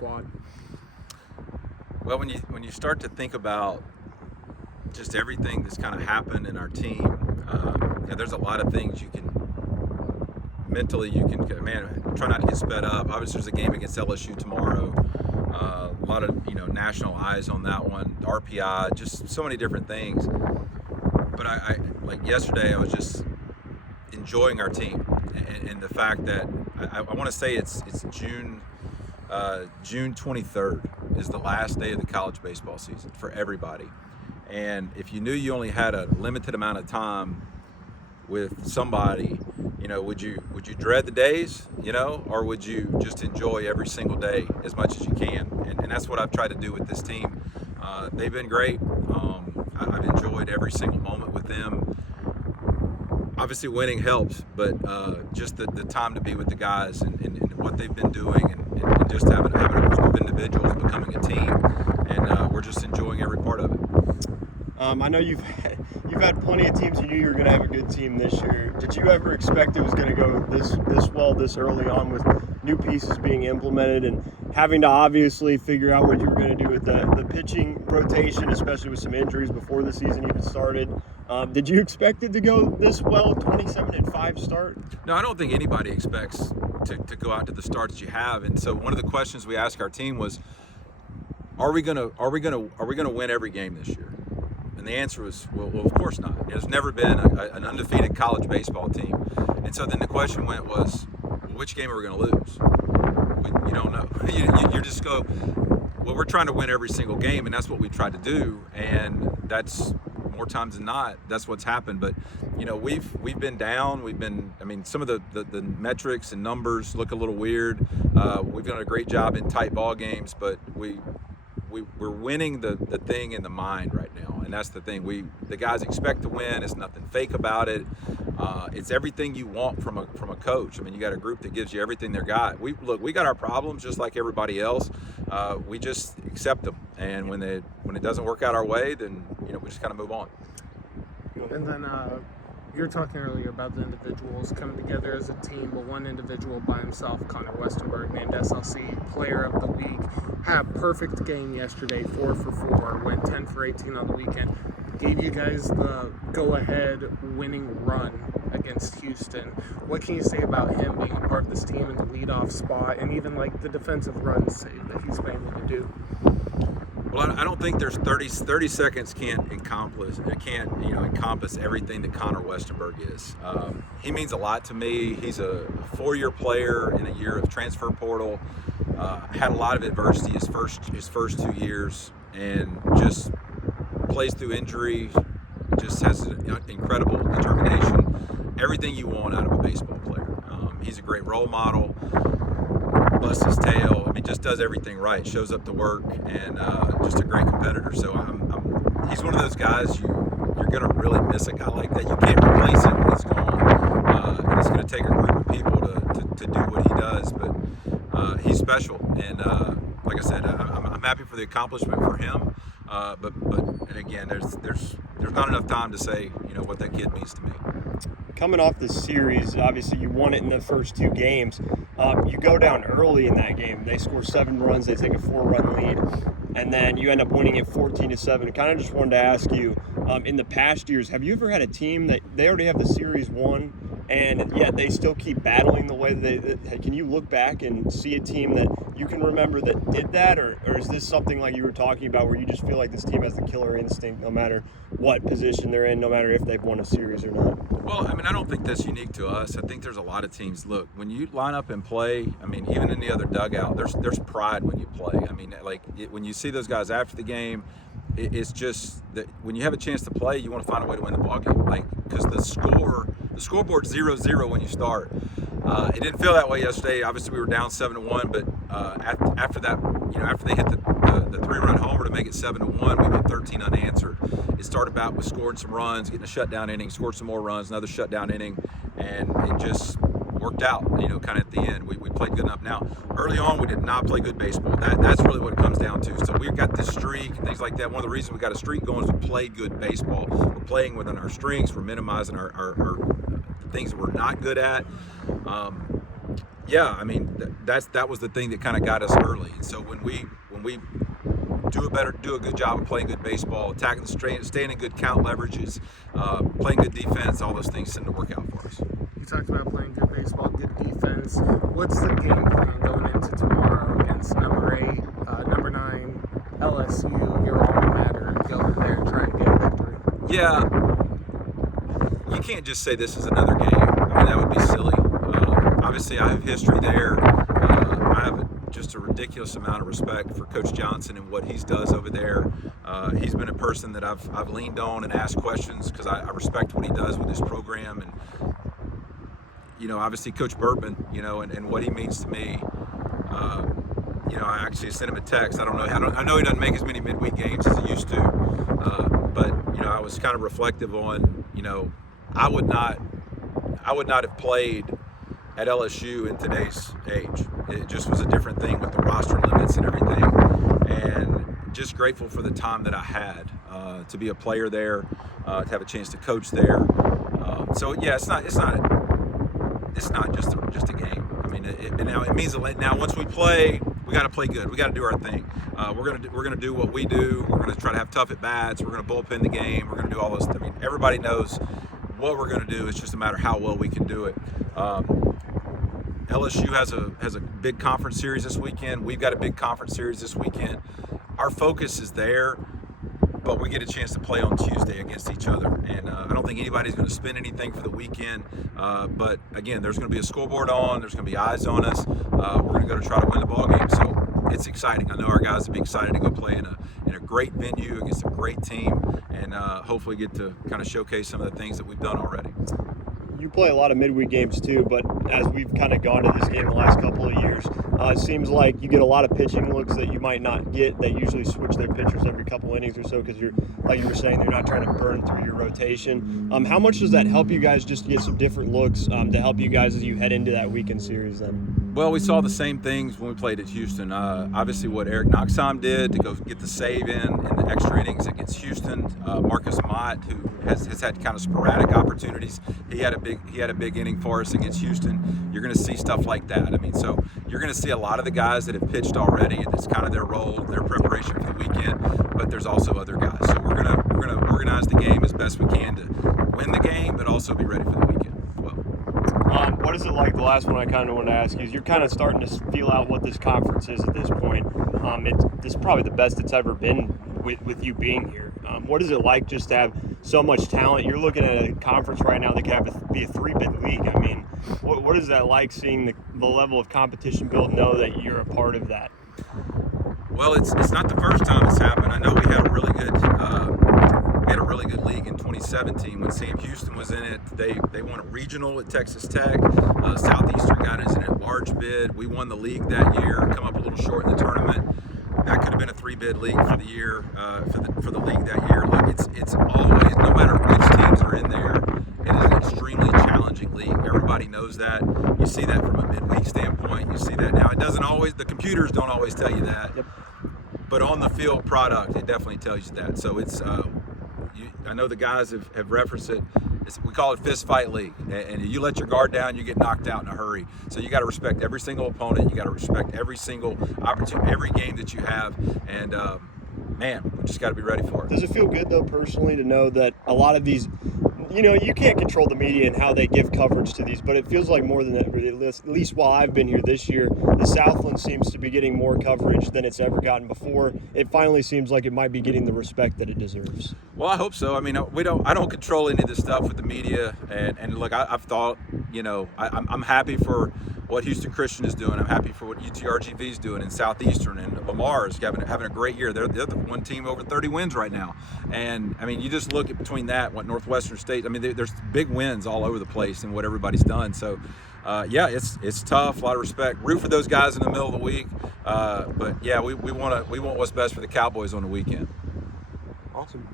squad? Well, when you start to think about just everything that's kind of happened in our team, there's a lot of things you can mentally try not to get sped up. Obviously, there's a game against LSU tomorrow. A lot of national eyes on that one. RPI, just so many different things. But I like yesterday, I was just enjoying our team and the fact that I want to say it's June 23rd is the last day of the college baseball season for everybody. And if you knew you only had a limited amount of time with somebody, would you dread the days, or would you just enjoy every single day as much as you can? And that's what I've tried to do with this team. They've been great. I've enjoyed every single moment with them. Obviously winning helps, but just the time to be with the guys and what they've been doing and just having a group of individuals becoming a team, and we're just enjoying every part of it. I know you've had plenty of teams you knew you were going to have a good team this year. Did you ever expect it was going to go this well this early on with new pieces being implemented and having to obviously figure out what you were going to do with the pitching rotation, especially with some injuries before the season even started? Did you expect it to go this well, 27-5 start? No, I don't think anybody expects to go out to the start that you have. And so one of the questions we asked our team was, are we gonna win every game this year? And the answer was, well, of course not. There's never been an undefeated college baseball team. And so then the question was, well, which game are we going to lose? You don't know. You just go, well, we're trying to win every single game, and that's what we tried to do. And that's more times than not, that's what's happened. But we've been down. Some of the metrics and numbers look a little weird. We've done a great job in tight ball games, but we're winning the thing in the mind right now, and that's the thing. The guys expect to win. It's nothing fake about it. It's everything you want from a coach. You got a group that gives you everything they got. We got our problems just like everybody else. We just accept them, and when it doesn't work out our way, then we just kind of move on. And then you were talking earlier about the individuals coming together as a team, but one individual by himself, Connor Westenberg, named SLC Player of the Week, had a perfect game yesterday, 4 for 4, went 10 for 18 on the weekend, gave you guys the go-ahead winning run against Houston. What can you say about him being a part of this team in the leadoff spot and even like the defensive runs that he's been able to do? Well, I don't think there's 30 seconds can't encompass everything that Connor Westenberg is. He means a lot to me. He's a 4-year player in a year of transfer portal. Had a lot of adversity his first 2 years, and just plays through injury. Just has an incredible determination. Everything you want out of a baseball player. He's a great role model. Busts his tail. Just does everything right. Shows up to work, and just a great competitor. So he's one of those guys you're gonna really miss a guy like that. You can't replace him when he's gone. And it's gonna take a group of people to do what he does. But he's special, and like I said, I'm happy for the accomplishment for him. But again, there's not enough time to say what that kid means to me. Coming off this series, obviously you won it in the first 2 games. You go down early in that game. They score 7 runs. They take a 4-run lead, and then you end up winning it 14-7. I kind of just wanted to ask you, in the past years, have you ever had a team that they already have the series won, and yet they still keep battling the way can you look back and see a team that you can remember that did that, or is this something like you were talking about where you just feel like this team has the killer instinct no matter what position they're in, no matter if they've won a series or not? Well, I don't think that's unique to us. I think there's a lot of teams. Look, when you line up and play, even in the other dugout, there's pride when you play. When you see those guys after the game, it's just that when you have a chance to play, you want to find a way to win the ball game. Because the scoreboard's 0-0 when you start. It didn't feel that way yesterday. Obviously, we were down 7-1, but after that, after they hit the 3-run homer to make it 7-1, we went 13 unanswered. It started out with scoring some runs, getting a shutdown inning, scored some more runs, another shutdown inning, and it just worked out, kind of at the end. We played good enough. Now, early on, we did not play good baseball. That's really what it comes down to. So we've got this streak and things like that. One of the reasons we got a streak going is we played good baseball. We're playing within our strengths. We're minimizing our things that we're not good at. yeah, I mean, that was the thing that kind of got us early. And so when we do a good job of playing good baseball, attacking the straight, staying in good count leverages, playing good defense, all those things tend to work out for us. You talked about playing good baseball, good defense. What's the game plan going into tomorrow against number 8, number 9, LSU, your alma mater, and go in there and try and get a victory? Yeah, you can't just say this is another game. I mean, that would be silly. Obviously, I have history there. I have just a ridiculous amount of respect for Coach Johnson and what he does over there. He's been a person that I've leaned on and asked questions because I respect what he does with his program. And, you know, obviously Coach Burtman, you know, and what he means to me. You know, I actually sent him a text. I know he doesn't make as many midweek games as he used to. But, you know, I was kind of reflective on, you know, I would not have played at LSU in today's age. It just was a different thing with the roster limits and everything. And just grateful for the time that I had to be a player there, to have a chance to coach there. So yeah, it's not just a game. I mean, it means now once we play, we got to play good. We got to do our thing. We're gonna do what we do. We're gonna try to have tough at bats. We're gonna bullpen the game. We're gonna do all those. I mean, everybody knows what we're gonna do. It's just a matter of how well we can do it. LSU has a big conference series this weekend. We've got a big conference series this weekend. Our focus is there, but we get a chance to play on Tuesday against each other. And I don't think anybody's going to spend anything for the weekend. But again, there's going to be a scoreboard on. There's going to be eyes on us. We're going to go to try to win the ball game. So it's exciting. I know our guys will be excited to go play in a great venue against a great team, and hopefully get to kind of showcase some of the things that we've done already. You play a lot of midweek games too, but as we've kind of gone to this game the last couple of years, it seems like you get a lot of pitching looks that you might not get. They usually switch their pitchers every couple innings or so because like you were saying, they're not trying to burn through your rotation. How much does that help you guys just to get some different looks to help you guys as you head into that weekend series then? Well, we saw the same things when we played at Houston. Obviously, what Eric Noxheim did to go get the save in the extra innings against Houston. Marcus Mott, who has had kind of sporadic opportunities, he had a big inning for us against Houston. You're going to see stuff like that. I mean, so you're going to see a lot of the guys that have pitched already, and it's kind of their role, their preparation for the weekend. But there's also other guys. So we're gonna organize the game as best we can to win the game, but also be ready for the weekend. What is it like? The last one I kind of want to ask you is you're kind of starting to feel out what this conference is at this point. This is probably the best it's ever been with you being here. What is it like just to have so much talent? You're looking at a conference right now that could be a 3-bid league. I mean, what is that like seeing the level of competition built, know that you're a part of that? Well, it's not the first time it's happened. I know we had a really good league in 2017 when Sam Houston was in it. They won a regional at Texas Tech. Southeastern got us in a large bid. We won the league that year, come up a little short in the tournament. That could have been a 3-bid league for the year, for the league that year. Look, it's always, no matter which teams are in there, it is an extremely challenging league. Everybody knows that. You see that from a midweek standpoint. You see that now. It doesn't always, the computers don't always tell you that. Yep. But on the field product, it definitely tells you that. So it's, I know the guys have referenced it. We call it fist fight league, and you let your guard down, you get knocked out in a hurry. So you got to respect every single opponent. You got to respect every single opportunity, every game that you have, and man, we just got to be ready for it. Does it feel good though, personally, to know that a lot of these, you know, you can't control the media and how they give coverage to these, but it feels like more than ever, at least while I've been here this year, the Southland seems to be getting more coverage than it's ever gotten before. It finally seems like it might be getting the respect that it deserves. Well, I hope so. I mean, I don't control any of this stuff with the media, and look, I've thought, you know, I'm happy for what Houston Christian is doing. I'm happy for what UTRGV is doing in Southeastern, and Lamar is having a great year. They're the one team over 30 wins right now. And I mean, you just look at between that, what Northwestern State, I mean, there's big wins all over the place in what everybody's done. So yeah, it's tough, a lot of respect. Root for those guys in the middle of the week. But yeah, we want what's best for the Cowboys on the weekend. Awesome.